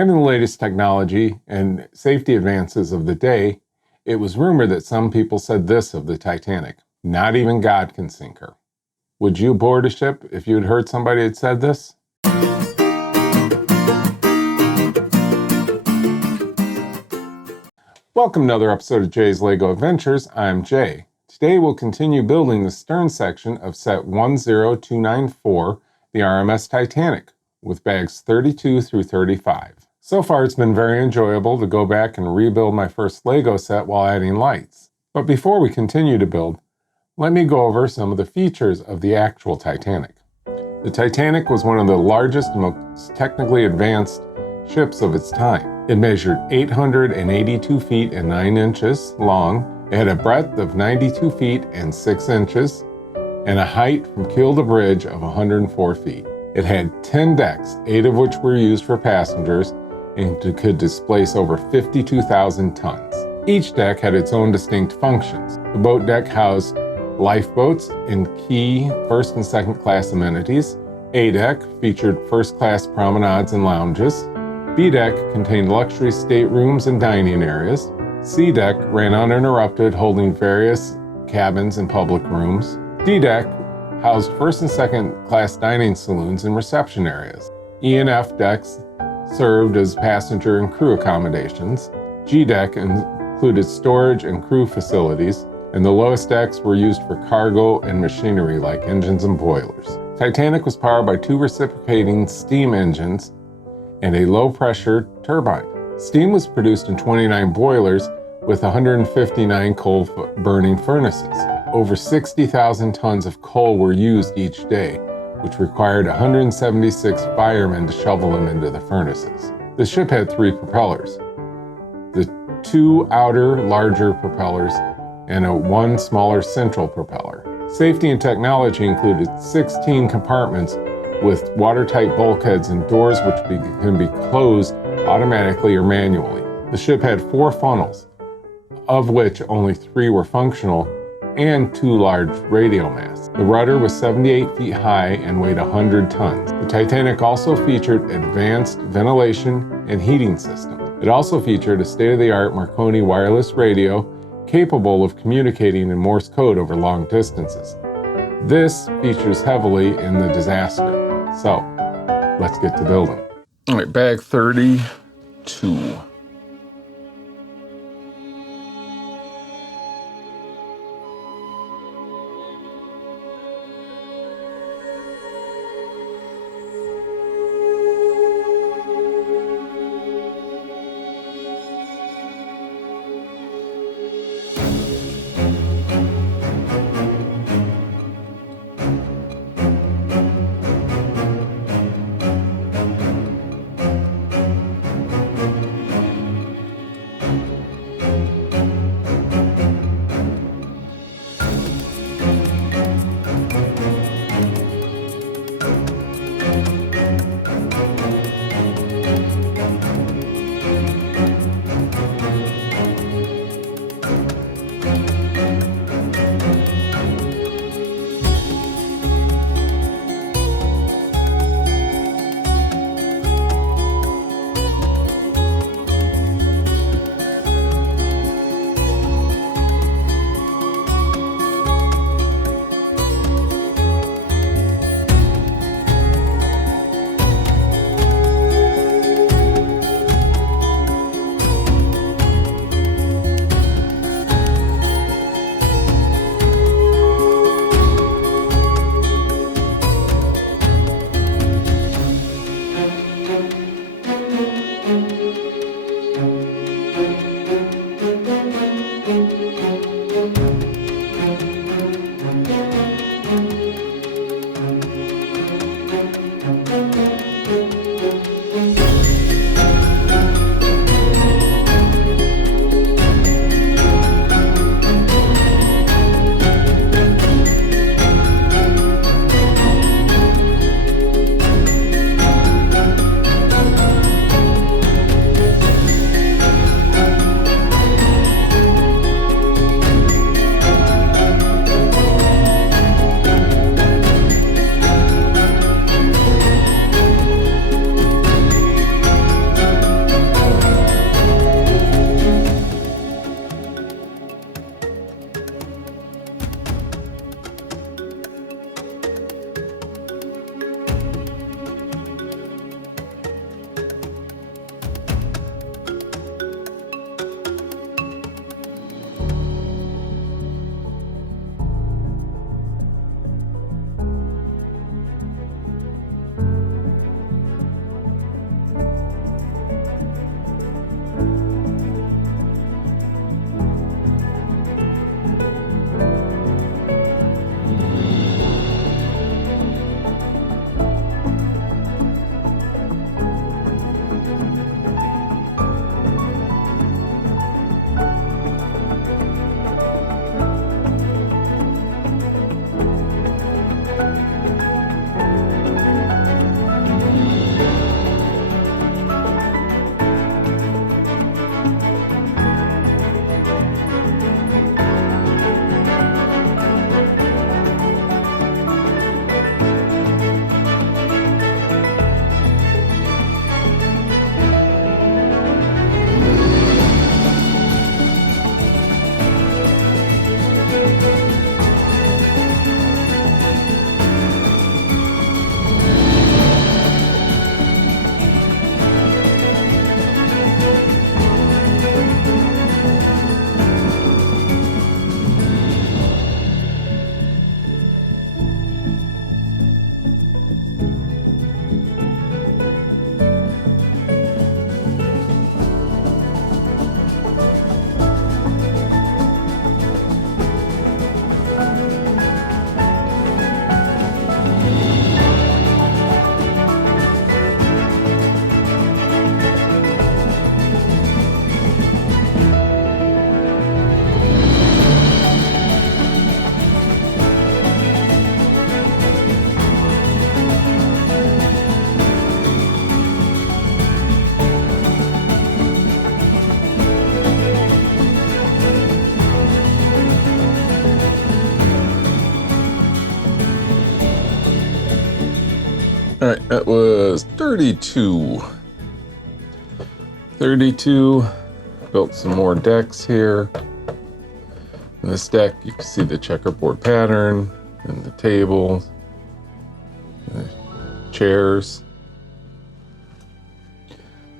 Given the latest technology and safety advances of the day, it was rumored that some people said this of the Titanic: not even God can sink her. Would you board a ship if you had heard somebody had said this? Welcome to another episode of Jay's LEGO Adventures. I'm Jay. Today we'll continue building the stern section of set 10294, the RMS Titanic, with bags 32 through 35. So far it's been very enjoyable to go back and rebuild my first LEGO set while adding lights. But before we continue to build, let me go over some of the features of the actual Titanic. The Titanic was one of the largest and most technically advanced ships of its time. It measured 882 feet and 9 inches long. It had a breadth of 92 feet and 6 inches and a height from keel to bridge of 104 feet. It had 10 decks, 8 of which were used for passengers and could displace over 52,000 tons. Each deck had its own distinct functions. The boat deck housed lifeboats and key first and second class amenities. A deck featured first class promenades and lounges. B deck contained luxury staterooms and dining areas. C deck ran uninterrupted, holding various cabins and public rooms. D deck housed first and second class dining saloons and reception areas. E and F decks served as passenger and crew accommodations. G deck included storage and crew facilities, and the lowest decks were used for cargo and machinery like engines and boilers. Titanic was powered by 2 reciprocating steam engines and a low-pressure turbine. Steam was produced in 29 boilers with 159 coal-burning furnaces. Over 60,000 tons of coal were used each day, which required 176 firemen to shovel them into the furnaces. The ship had 3 propellers: the 2 outer larger propellers and 1 smaller central propeller. Safety and technology included 16 compartments with watertight bulkheads and doors which can be closed automatically or manually. The ship had 4 funnels, of which only 3 were functional, and 2 large radio masts. The rudder was 78 feet high and weighed 100 tons. The Titanic also featured advanced ventilation and heating systems. It also featured a state-of-the-art Marconi wireless radio capable of communicating in Morse code over long distances. This features heavily in the Disaster. So, let's get to building. All right, bag 32. Alright, that was 32. 32. Built some more decks here. In this deck, you can see the checkerboard pattern and the tables, the chairs.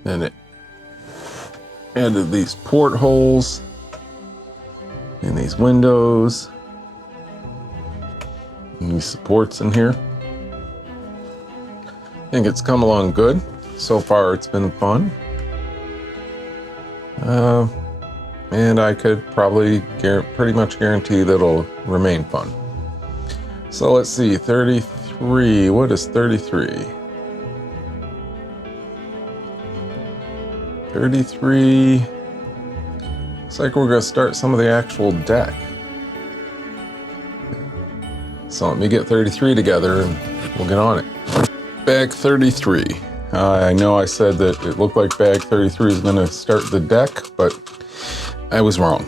Then it added these portholes and these windows and these supports in here. I think it's come along good. So far, it's been fun. And I could probably pretty much guarantee that it'll remain fun. So let's see, 33. What is 33? 33. Looks like we're going to start some of the actual deck. So let me get 33 together and we'll get on it. Bag 33. I know I said that it looked like bag 33 is going to start the deck, but I was wrong.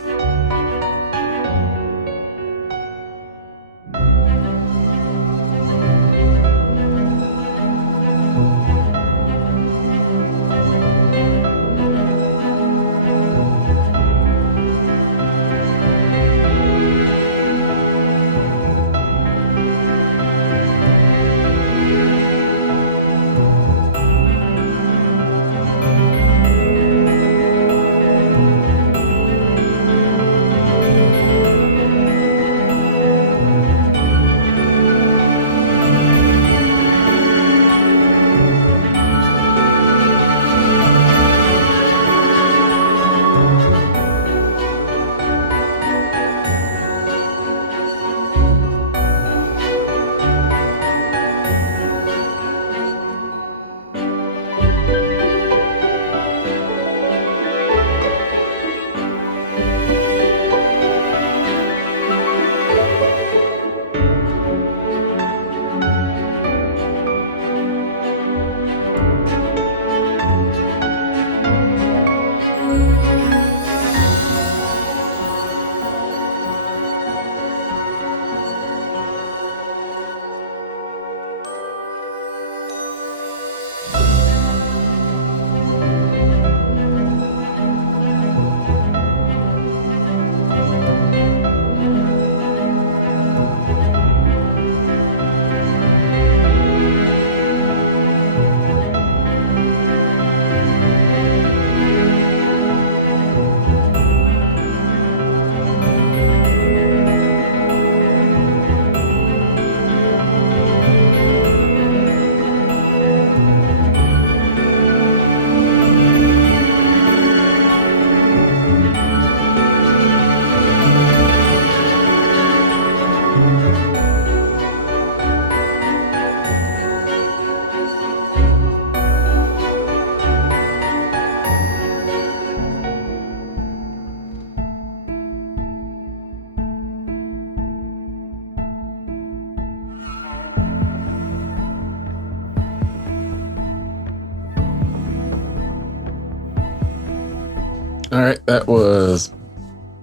All right, that was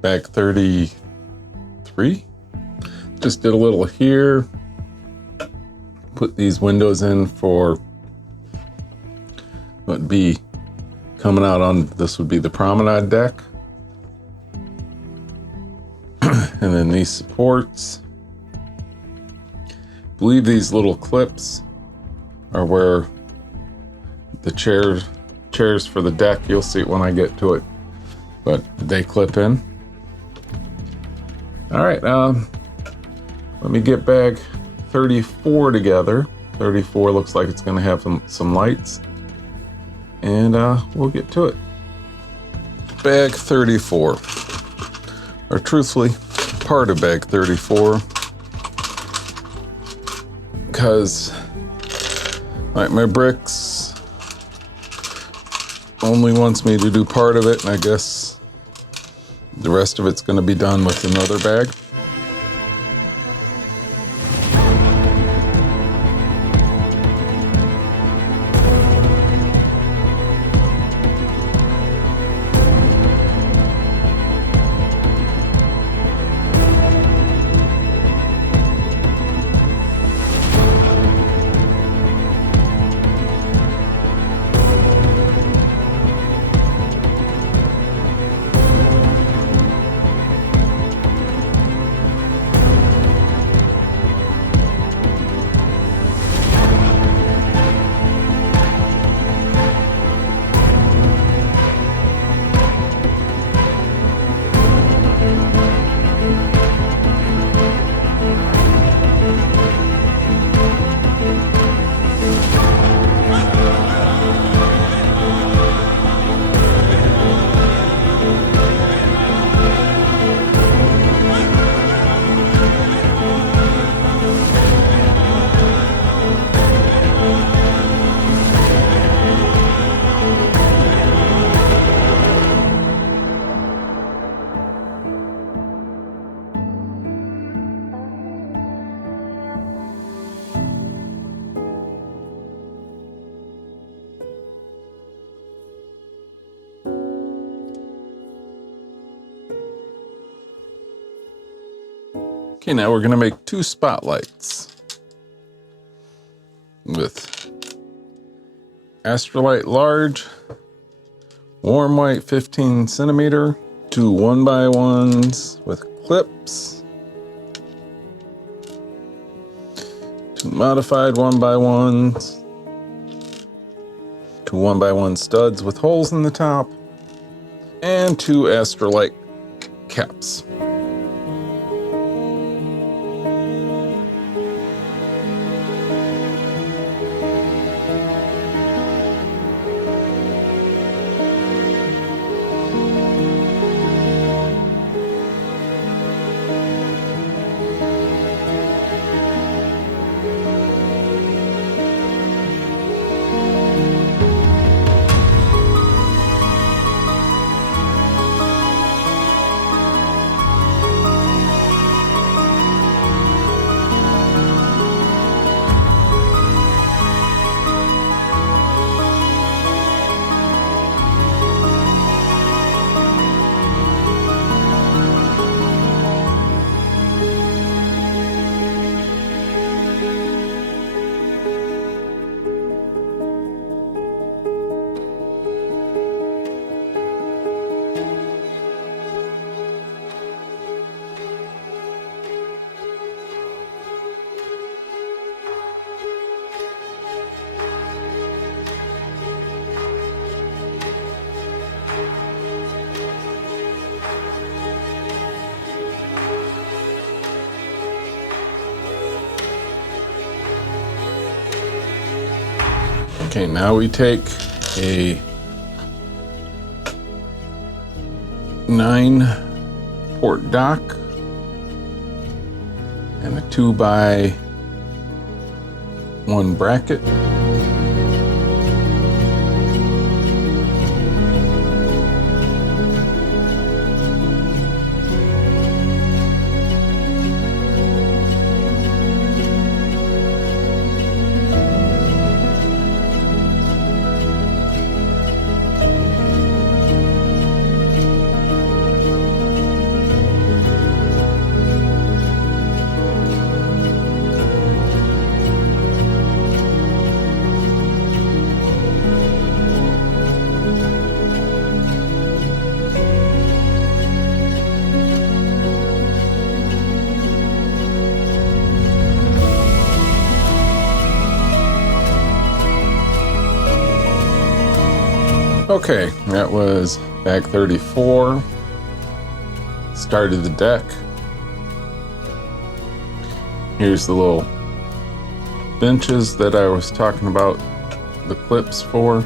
bag 33. Just did a little here. Put these windows in for what would be coming out on, this would be the promenade deck. And then these supports. I believe these little clips are where the chairs for the deck, you'll see it when I get to it, but they clip in. All right, let me get bag 34 together. 34 looks like it's gonna have some lights, and we'll get to it. Bag 34, or truthfully, part of bag 34, because like my bricks only wants me to do part of it, and I guess the rest of it's going to be done with another bag. Okay, now we're going to make 2 spotlights with Astrolite large, warm white 15 centimeter, 2 1x1s with clips, 2 modified 1x1s, 2 1x1 studs with holes in the top, and 2 Astrolite caps. Okay, now we take a 9 port dock and a 2x1 bracket. Okay, that was bag 34. Started the deck. Here's the little benches that I was talking about the clips for.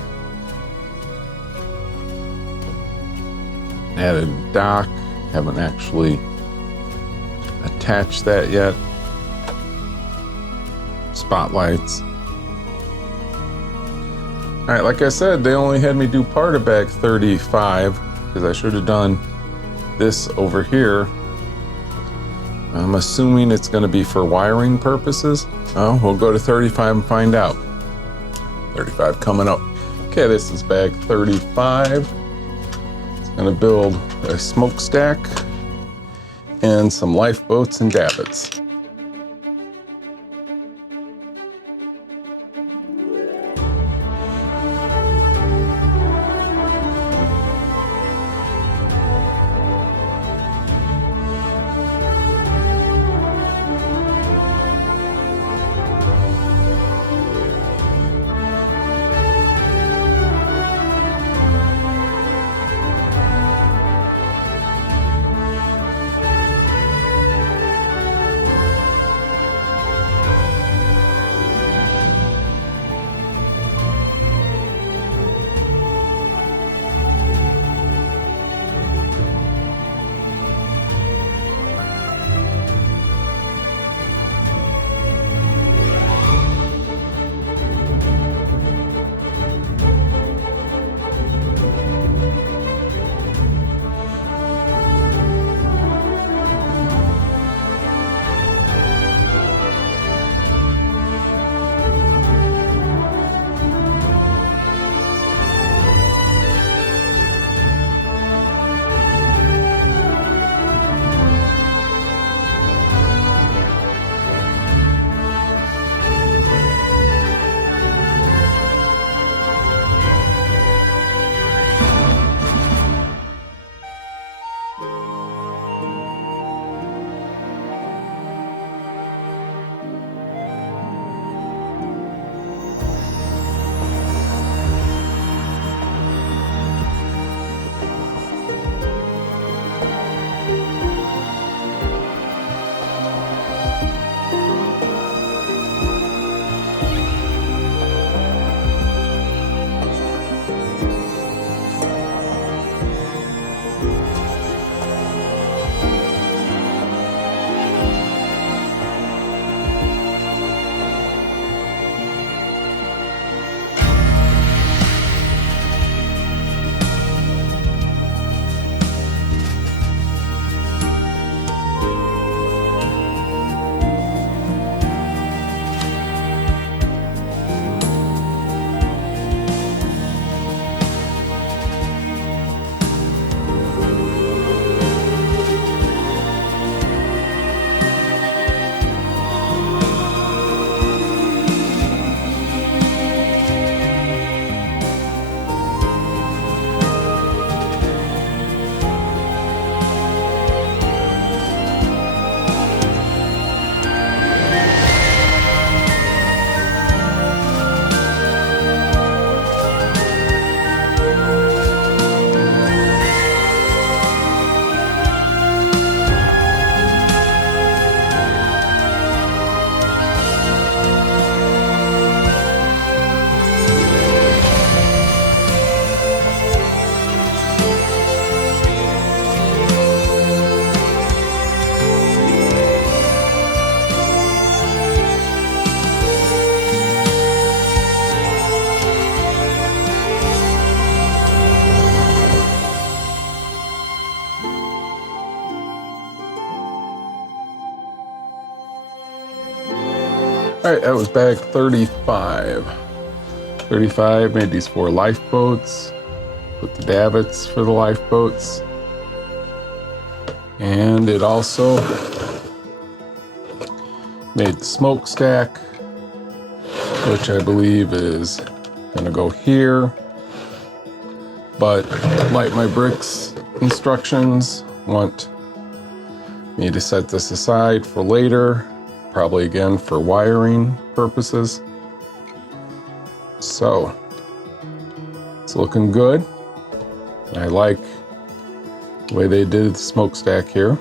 Added dock, haven't actually attached that yet. Spotlights. All right, like I said, they only had me do part of bag 35 because I should have done this over here. I'm assuming it's going to be for wiring purposes. Oh, we'll go to 35 and find out. 35 coming up. Okay, this is bag 35. It's going to build a smokestack and some lifeboats and davits. All right, that was bag 35. 35 made these 4 lifeboats. Put the davits for the lifeboats. And it also made the smokestack, which I believe is gonna go here. But Light My Bricks instructions want me to set this aside for later, probably again for wiring purposes. So it's looking good. I like the way they did the smokestack here.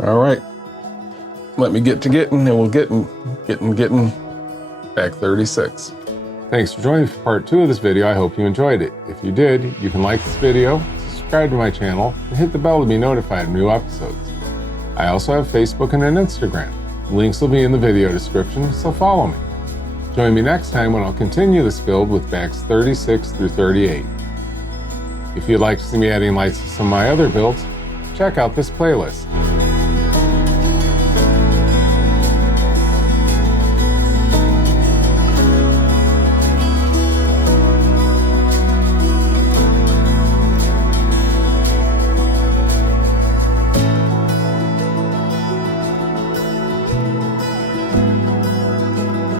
All right, let me get to getting, and we'll getting back 36. Thanks for joining me for part 2 of this video. I hope you enjoyed it. If you did, you can like this video, subscribe to my channel, and hit the bell to be notified of new episodes. I also have Facebook and an Instagram. Links will be in the video description, so follow me. Join me next time when I'll continue this build with bags 36 through 38. If you'd like to see me adding lights to some of my other builds, check out this playlist.